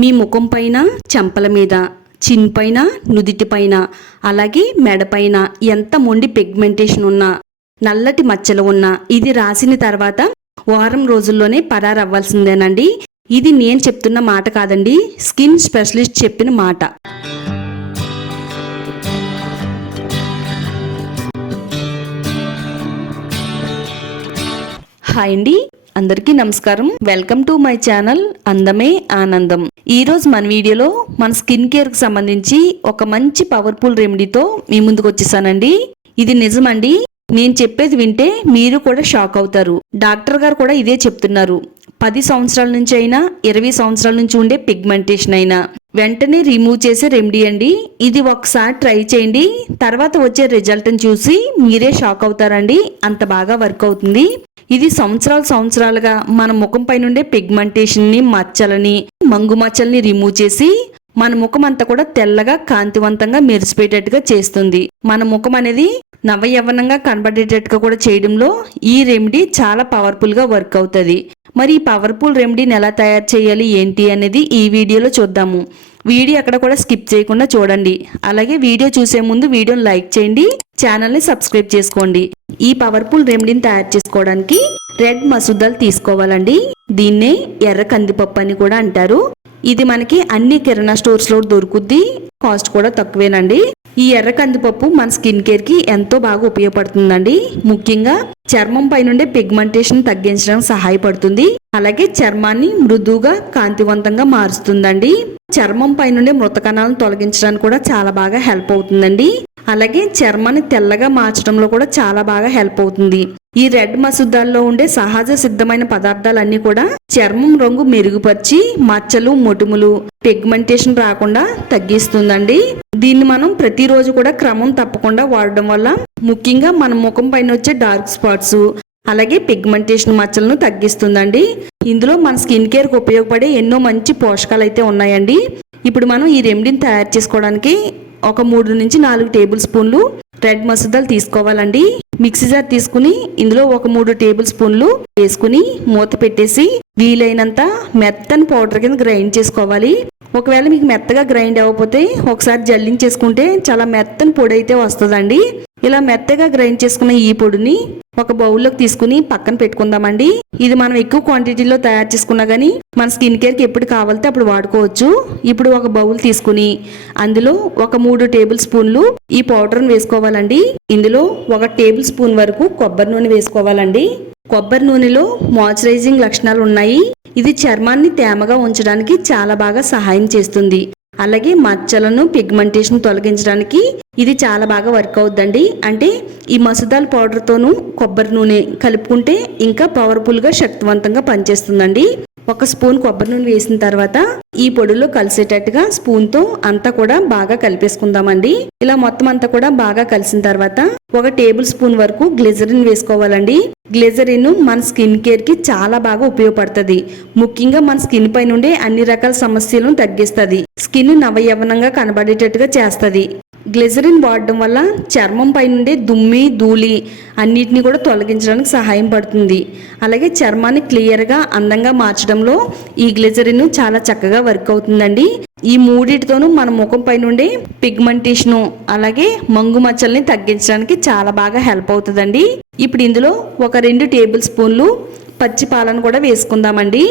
మీ ముఖం పైన, చెంపల మీద, చిన్ పైన, నుదిటి పైన, అలాగే మెడపైన ఎంత మొండి పిగ్మెంటేషన్ ఉన్నా, నల్లటి మచ్చలు ఉన్నా ఇది రాసిన తర్వాత వారం రోజుల్లోనే పరారవ్వాల్సిందేనండి. ఇది నేను చెప్తున్న మాట కాదండి, స్కిన్ స్పెషలిస్ట్ చెప్పిన మాట. హాయ్ అండి, అందరికీ నమస్కారం. వెల్కమ్ టు మై ఛానల్ అందమే ఆనందం. ఈరోజు మన వీడియోలో మన స్కిన్ కేర్కి సంబంధించి ఒక మంచి పవర్ఫుల్ రెమెడీతో మీ ముందుకు వచ్చేసానండి. ఇది నిజమండి, నేను చెప్పేది వింటే మీరు కూడా షాక్ అవుతారు. డాక్టర్ గారు కూడా ఇదే చెప్తున్నారు. 10 సంవత్సరాల నుంచి అయినా 20 సంవత్సరాల నుంచి ఉండే పిగ్మెంటేషన్ అయినా వెంటనే రిమూవ్ చేసే రెమెడీ అండి. ఇది ఒకసారి ట్రై చేయండి, తర్వాత వచ్చే రిజల్ట్ని చూసి మీరే షాక్ అవుతారండి. అంత బాగా వర్క్ అవుతుంది. ఇది సంవత్సరాలుగా మన ముఖం పైన ఉండే పిగ్మెంటేషన్ని, మచ్చలని, మంగు మచ్చల్ని రిమూవ్ చేసి మన ముఖం అంతా కూడా తెల్లగా కాంతివంతంగా మెరిసిపోయేటట్టుగా చేస్తుంది. మన ముఖం అనేది నవయవ్వనంగా కనబడేటట్టుగా కూడా చేయడంలో ఈ రెమెడీ చాలా పవర్ఫుల్ గా వర్క్ అవుతుంది. మరి ఈ పవర్ఫుల్ రెమెడీని ఎలా తయారు చేయాలి ఏంటి అనేది ఈ వీడియోలో చూద్దాము. వీడియో అక్కడ కూడా స్కిప్ చేయకుండా చూడండి. అలాగే వీడియో చూసే ముందు వీడియోని లైక్ చేయండి, ఛానల్ని సబ్స్క్రైబ్ చేసుకోండి. ఈ పవర్ఫుల్ రెమెడీని తయారు చేసుకోవడానికి రెడ్ మసూర్ దాల్ తీసుకోవాలండి. దీన్నే ఎర్ర కందిపప్పు అని కూడా అంటారు. ఇది మనకి అన్ని కిరాణా స్టోర్స్ లో దొరుకుద్ది, కాస్ట్ కూడా తక్కువేనండి. ఈ ఎర్ర కందిపప్పు మన స్కిన్ కేర్ కి ఎంతో బాగా ఉపయోగపడుతుందండి. ముఖ్యంగా చర్మం పై నుండే పిగ్మెంటేషన్ తగ్గించడానికి సహాయపడుతుంది. అలాగే చర్మాన్ని మృదువుగా కాంతివంతంగా మారుస్తుందండి. చర్మం పై నుండే మృత కణాలను తొలగించడానికి కూడా చాలా బాగా హెల్ప్ అవుతుందండి. అలాగే చర్మాన్ని తెల్లగా మార్చడంలో కూడా చాలా బాగా హెల్ప్ అవుతుంది. ఈ రెడ్ మసూర్ దాల్లో ఉండే సహజ సిద్ధమైన పదార్థాలన్నీ కూడా చర్మం రంగు మెరుగుపరిచి మచ్చలు, మొటిములు, పిగ్మెంటేషన్ రాకుండా తగ్గిస్తుందండి. దీన్ని మనం ప్రతిరోజు కూడా క్రమం తప్పకుండా వాడడం వల్ల ముఖ్యంగా మన ముఖం పైన వచ్చే డార్క్ స్పాట్స్, అలాగే పిగ్మెంటేషన్ మచ్చలను తగ్గిస్తుందండి. ఇందులో మన స్కిన్ కేర్కి ఉపయోగపడే ఎన్నో మంచి పోషకాలు అయితే ఉన్నాయండి. ఇప్పుడు మనం ఈ రెమెడీని తయారు చేసుకోవడానికి ఒక 3 నుంచి 4 టేబుల్ స్పూన్లు రెడ్ మసూర్ దాల్ తీసుకోవాలండి. మిక్సీ జార్ తీసుకుని ఇందులో ఒక 3 టేబుల్ స్పూన్లు వేసుకుని మూత పెట్టేసి వీలైనంత మెత్తని పౌడర్ కింద గ్రైండ్ చేసుకోవాలి. ఒకవేళ మీకు మెత్తగా గ్రైండ్ అవ్వకపోతే ఒకసారి జల్లించేసుకుంటే చాలా మెత్తని పొడి అయితే వస్తుందండి. ఇలా మెత్తగా గ్రైండ్ చేసుకున్న ఈ పొడిని ఒక బౌల్లోకి తీసుకుని పక్కన పెట్టుకుందామండి. ఇది మనం ఎక్కువ క్వాంటిటీలో తయారు చేసుకున్నా గానీ మన స్కిన్ కేర్కి ఎప్పుడు కావాలితే అప్పుడు వాడుకోవచ్చు. ఇప్పుడు ఒక బౌల్ తీసుకుని అందులో ఒక 3 టేబుల్ స్పూన్లు ఈ పౌడర్ని వేసుకోవాలండి. ఇందులో 1 టేబుల్ స్పూన్ వరకు కొబ్బరి నూనె వేసుకోవాలండి. కొబ్బరి నూనెలో మాయిశ్చరైజింగ్ లక్షణాలు ఉన్నాయి. ఇది చర్మాన్ని తేమగా ఉంచడానికి చాలా బాగా సహాయం చేస్తుంది. అలాగే మచ్చలను, పిగ్మెంటేషన్ తొలగించడానికి ఇది చాలా బాగా వర్క్ అవుతుందండి. అంటే ఈ మసూర్ దాల్ పౌడర్ తోను కొబ్బరి నూనె కలుపుకుంటే ఇంకా పవర్ఫుల్ గా శక్తివంతంగా పనిచేస్తుందండి. 1 స్పూన్ కొబ్బరి నూనె వేసిన తర్వాత ఈ పొడిలో కలిసేటట్టుగా స్పూన్ తో అంతా కూడా బాగా కలిపేసుకుందామండి. ఇలా మొత్తం అంతా కూడా బాగా కలిసిన తర్వాత 1 టేబుల్ స్పూన్ వరకు గ్లిజరిన్ వేసుకోవాలండి. గ్లిజరిన్ మన స్కిన్ కేర్ కి చాలా బాగా ఉపయోగపడుతుంది. ముఖ్యంగా మన స్కిన్ పై నుండే అన్ని రకాల సమస్యలను తగ్గిస్తుంది. స్కిన్ నవయవ్వనంగా కనబడేటట్టుగా చేస్తుంది. గ్లిజరిన్ వాడడం వల్ల చర్మం పై నుండే దుమ్మి, ధూళి అన్నిటిని కూడా తొలగించడానికి సహాయం పడుతుంది. అలాగే చర్మాన్ని క్లియర్గా, అందంగా మార్చడంలో ఈ గ్లిజరిన్ చాలా చక్కగా వర్క్ అవుతుందండి. ఈ మూడిటితోనూ మన ముఖం పై నుండే పిగ్మెంటేషను, అలాగే మంగు మచ్చల్ని తగ్గించడానికి చాలా బాగా హెల్ప్ అవుతుందండి. ఇప్పుడు ఇందులో ఒక 2 టేబుల్ స్పూన్లు పచ్చి పాలను కూడా వేసుకుందామండి.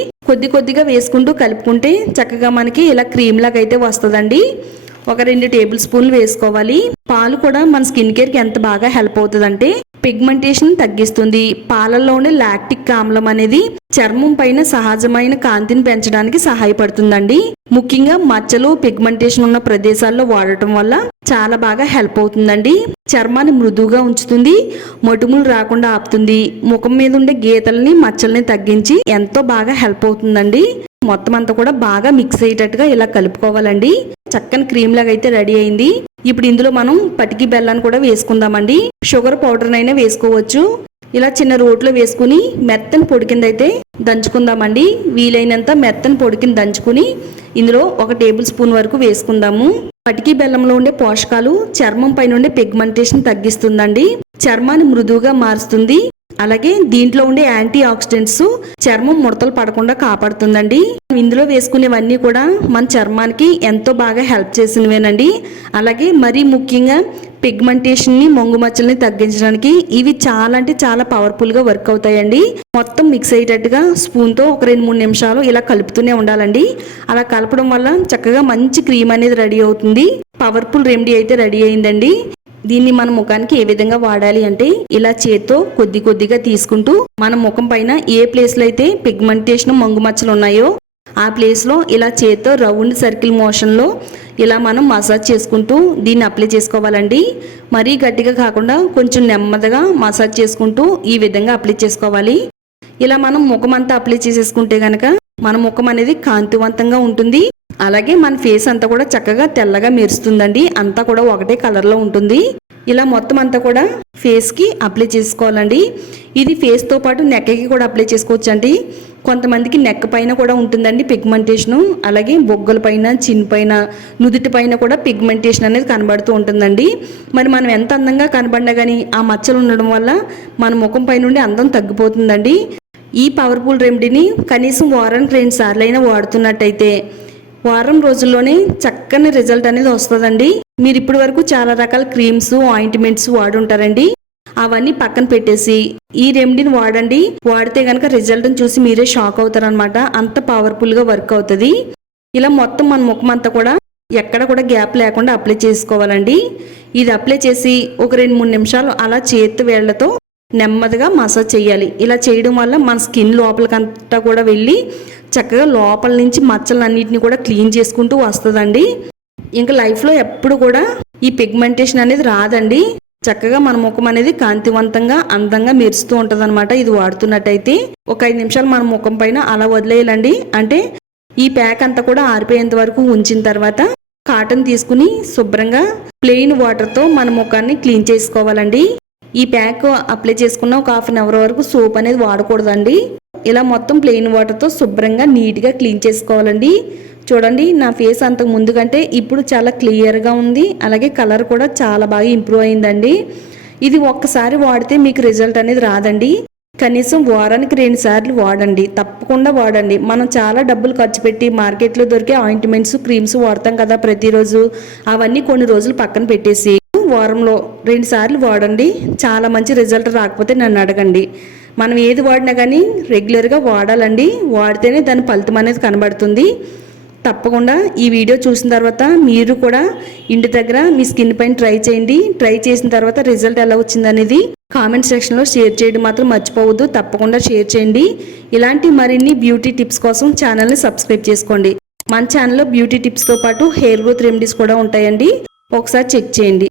కొద్దిగా వేసుకుంటూ కలుపుకుంటే చక్కగా మనకి ఇలా క్రీమ్ లాగా అయితే వస్తుందండి. ఒక 2 టేబుల్ స్పూన్లు వేసుకోవాలి. పాలు కూడా మన స్కిన్ కేర్కి ఎంత బాగా హెల్ప్ అవుతుందంటే పిగ్మెంటేషన్ తగ్గిస్తుంది. పాలల్లో ఉండే లాక్టిక్ ఆమ్లం అనేది చర్మం పైన సహజమైన కాంతిని పెంచడానికి సహాయపడుతుందండి. ముఖ్యంగా మచ్చలు, పిగ్మెంటేషన్ ఉన్న ప్రదేశాల్లో వాడటం వల్ల చాలా బాగా హెల్ప్ అవుతుందండి. చర్మాన్ని మృదువుగా ఉంచుతుంది, మొటిములు రాకుండా ఆపుతుంది, ముఖం మీద ఉండే గీతల్ని, మచ్చల్ని తగ్గించి ఎంతో బాగా హెల్ప్ అవుతుందండి. మొత్తం అంతా కూడా బాగా మిక్స్ అయ్యేటట్టుగా ఇలా కలుపుకోవాలండి. చక్కని క్రీమ్ లాగా అయితే రెడీ అయింది. ఇప్పుడు ఇందులో మనం పటికి బెల్లాన్ని కూడా వేసుకుందామండి. షుగర్ పౌడర్ అయినా వేసుకోవచ్చు. ఇలా చిన్న రోట్లో వేసుకుని మెత్తని పొడి కింద అయితే దంచుకుందామండి. వీలైనంత మెత్తని పొడి కింద దంచుకుని ఇందులో 1 టేబుల్ స్పూన్ వరకు వేసుకుందాము. పటికి బెల్లంలో ఉండే పోషకాలు చర్మం పైన ఉండే పిగ్మెంటేషన్ తగ్గిస్తుందండి. చర్మాన్ని మృదువుగా మారుస్తుంది. అలాగే దీంట్లో ఉండే యాంటీ ఆక్సిడెంట్స్ చర్మం ముడతలు పడకుండా కాపాడుతుందండి. ఇందులో వేసుకునేవన్నీ కూడా మన చర్మానికి ఎంతో బాగా హెల్ప్ చేసినవేనండి. అలాగే మరీ ముఖ్యంగా పిగ్మెంటేషన్ని, మొంగు మచ్చల్ని తగ్గించడానికి ఇవి చాలా అంటే చాలా పవర్ఫుల్గా వర్క్ అవుతాయండి. మొత్తం మిక్స్ అయ్యేటట్టుగా స్పూన్తో ఒక 2-3 నిమిషాలు ఇలా కలుపుతూనే ఉండాలండి. అలా కలపడం వల్ల చక్కగా మంచి క్రీమ్ అనేది రెడీ అవుతుంది. పవర్ఫుల్ రెమెడీ అయితే రెడీ అయిందండి. దీన్ని మన ముఖానికి ఏ విధంగా వాడాలి అంటే ఇలా చేత్తో కొద్ది కొద్దిగా తీసుకుంటూ మన ముఖం పైన ఏ ప్లేస్లో అయితే పిగ్మెంటేషన్, మొంగు మచ్చలు ఉన్నాయో ఆ ప్లేస్లో ఇలా చేత్తో రౌండ్ సర్కిల్ మోషన్లో ఇలా మనం మసాజ్ చేసుకుంటూ దీన్ని అప్లై చేసుకోవాలండి. మరీ గట్టిగా కాకుండా కొంచెం నెమ్మదిగా మసాజ్ చేసుకుంటూ ఈ విధంగా అప్లై చేసుకోవాలి. ఇలా మనం ముఖం అంతా అప్లై చేసేసుకుంటే కనుక మన ముఖం అనేది కాంతివంతంగా ఉంటుంది. అలాగే మన ఫేస్ అంతా కూడా చక్కగా తెల్లగా మెరుస్తుందండి. అంతా కూడా ఒకటే కలర్లో ఉంటుంది. ఇలా మొత్తం అంతా కూడా ఫేస్కి అప్లై చేసుకోవాలండి. ఇది ఫేస్తో పాటు నెక్కకి కూడా అప్లై చేసుకోవచ్చండి. కొంతమందికి నెక్ పైన కూడా ఉంటుందండి పిగ్మెంటేషను. అలాగే బొగ్గల పైన, చిన్ పైన, నుదుటి పైన కూడా పిగ్మెంటేషన్ అనేది కనబడుతూ ఉంటుందండి. మరి మనం ఎంత అందంగా కనబడినా కానీ ఆ మచ్చలు ఉండడం వల్ల మన ముఖం పై నుండి అందం తగ్గిపోతుందండి. ఈ పవర్ఫుల్ రెమెడీని కనీసం వారానికి 2 సార్లైనా వాడుతున్నట్టయితే వారం రోజుల్లోనే చక్కని రిజల్ట్ అనేది వస్తుందండి. మీరు ఇప్పటి వరకు చాలా రకాల క్రీమ్స్, ఆయింట్మెంట్స్ వాడుంటారండి. అవన్నీ పక్కన పెట్టేసి ఈ రెమెడీని వాడండి. వాడితే కనుక రిజల్ట్ని చూసి మీరే షాక్ అవుతారనమాట. అంత పవర్ఫుల్గా వర్క్ అవుతుంది. ఇలా మొత్తం మన ముఖం అంతా కూడా ఎక్కడ కూడా గ్యాప్ లేకుండా అప్లై చేసుకోవాలండి. ఇది అప్లై చేసి ఒక 2-3 నిమిషాలు అలా చేతి వేళ్లతో నెమ్మదిగా మసాజ్ చేయాలి. ఇలా చేయడం వల్ల మన స్కిన్ లోపలికంతా కూడా వెళ్ళి చక్కగా లోపల నుంచి మచ్చలన్నింటినీ కూడా క్లీన్ చేసుకుంటూ వస్తుందండి. ఇంకా లైఫ్లో ఎప్పుడు కూడా ఈ పిగ్మెంటేషన్ అనేది రాదండి. చక్కగా మన ముఖం అనేది కాంతివంతంగా, అందంగా మెరుస్తూ ఉంటుంది అనమాట. ఇది వాడుతున్నట్టయితే ఒక 5 నిమిషాలు మన ముఖం పైన అలా వదిలేయాలండి. అంటే ఈ ప్యాక్ అంతా కూడా ఆరిపోయేంత వరకు ఉంచిన తర్వాత కాటన్ తీసుకుని శుభ్రంగా ప్లెయిన్ వాటర్తో మన ముఖాన్ని క్లీన్ చేసుకోవాలండి. ఈ ప్యాక్ అప్లై చేసుకున్న ఒక 1/2 అవర్ వరకు సోప్ అనేది వాడకూడదండి. ఇలా మొత్తం ప్లెయిన్ వాటర్తో శుభ్రంగా నీట్గా క్లీన్ చేసుకోవాలండి. చూడండి, నా ఫేస్ అంతకు ముందు కంటే ఇప్పుడు చాలా క్లియర్గా ఉంది. అలాగే కలర్ కూడా చాలా బాగా ఇంప్రూవ్ అయిందండి. ఇది ఒక్కసారి వాడితే మీకు రిజల్ట్ అనేది రాదండి. కనీసం వారానికి 2 సార్లు వాడండి. తప్పకుండా వాడండి. మనం చాలా డబ్బులు ఖర్చు పెట్టి మార్కెట్లో దొరికే ఆయింట్మెంట్స్, క్రీమ్స్ వాడతాం కదా ప్రతిరోజు. అవన్నీ కొన్ని రోజులు పక్కన పెట్టేసి వారంలో 2 సార్లు వాడండి. చాలా మంచి రిజల్ట్ రాకపోతే నన్ను అడగండి. మనం ఏది వాడినా కానీ రెగ్యులర్గా వాడాలండి. వాడితేనే దాని ఫలితం అనేది కనబడుతుంది. తప్పకుండా ఈ వీడియో చూసిన తర్వాత మీరు కూడా ఇంటి దగ్గర మీ స్కిన్ పైన ట్రై చేయండి. ట్రై చేసిన తర్వాత రిజల్ట్ ఎలా వచ్చిందనేది కామెంట్ సెక్షన్లో షేర్ చేయడం మాత్రం మర్చిపోవద్దు. తప్పకుండా షేర్ చేయండి. ఇలాంటి మరిన్ని బ్యూటీ టిప్స్ కోసం ఛానల్ని సబ్స్క్రైబ్ చేసుకోండి. మన ఛానల్లో బ్యూటీ టిప్స్తో పాటు హెయిర్ గ్రోత్ రెమెడీస్ కూడా ఉంటాయండి. ఒకసారి చెక్ చేయండి.